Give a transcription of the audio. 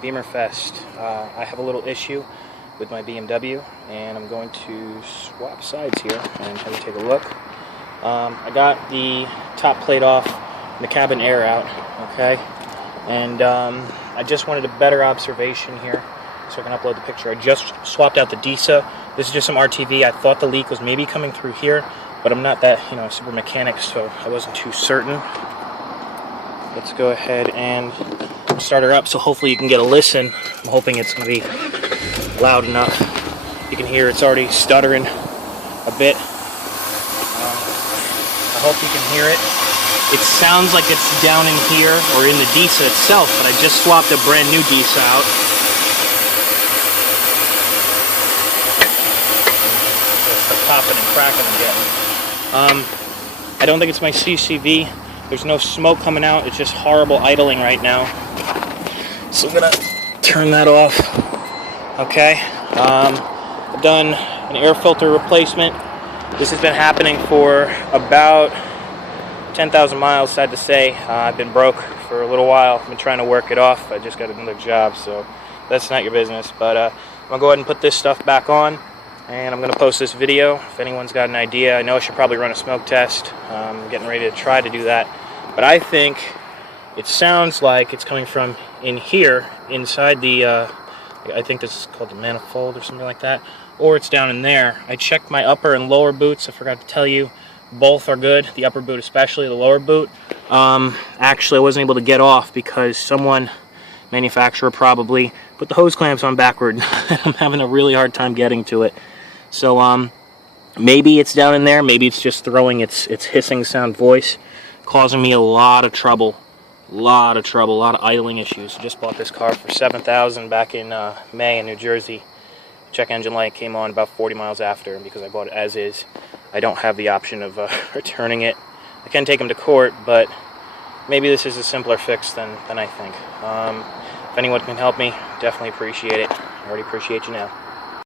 Beamer Fest. I have a little issue with my BMW, and I'm going to swap sides here and have you take a look. I got the top plate off and the cabin air out, okay? And I just wanted a better observation here so I can upload the picture. I just swapped out the Disa. This is just some RTV. I thought the leak was maybe coming through here, but I'm not that, super mechanic, so I wasn't too certain. Let's go ahead and start her up so hopefully you can get a listen. I'm hoping it's going to be loud enough. You can hear it's already stuttering a bit. I hope you can hear it. It sounds like it's down in here or in the Disa itself, but I just swapped a brand new Disa out. That's the popping and cracking I'm getting. I don't think it's my CCV. There's no smoke coming out. It's just horrible idling right now. So I'm gonna turn that off. Okay. I've done an air filter replacement. This has been happening for about 10,000 miles, sad to say. I've been broke for a little while. I've been trying to work it off. I just got another job, so that's not your business. But I'm gonna go ahead and put this stuff back on, and I'm gonna post this video. If anyone's got an idea, I know I should probably run a smoke test. I'm getting ready to try to do that. But I think it sounds like it's coming from in here, inside the, I think this is called the manifold or something like that, or it's down in there. I checked my upper and lower boots. I forgot to tell you, both are good. The upper boot especially, the lower boot. Actually, I wasn't able to get off because someone, manufacturer probably, put the hose clamps on backward. I'm having a really hard time getting to it. So maybe it's down in there. Maybe it's just throwing its hissing sound voice, causing me a lot of trouble. A lot of idling issues. I just bought this car for $7,000 back in May in New Jersey. Check engine light came on about 40 miles after, and because I bought it as is, I don't have the option of returning it. I can take them to court, but maybe this is a simpler fix than I think. If anyone can help me, definitely appreciate it. I already appreciate you now.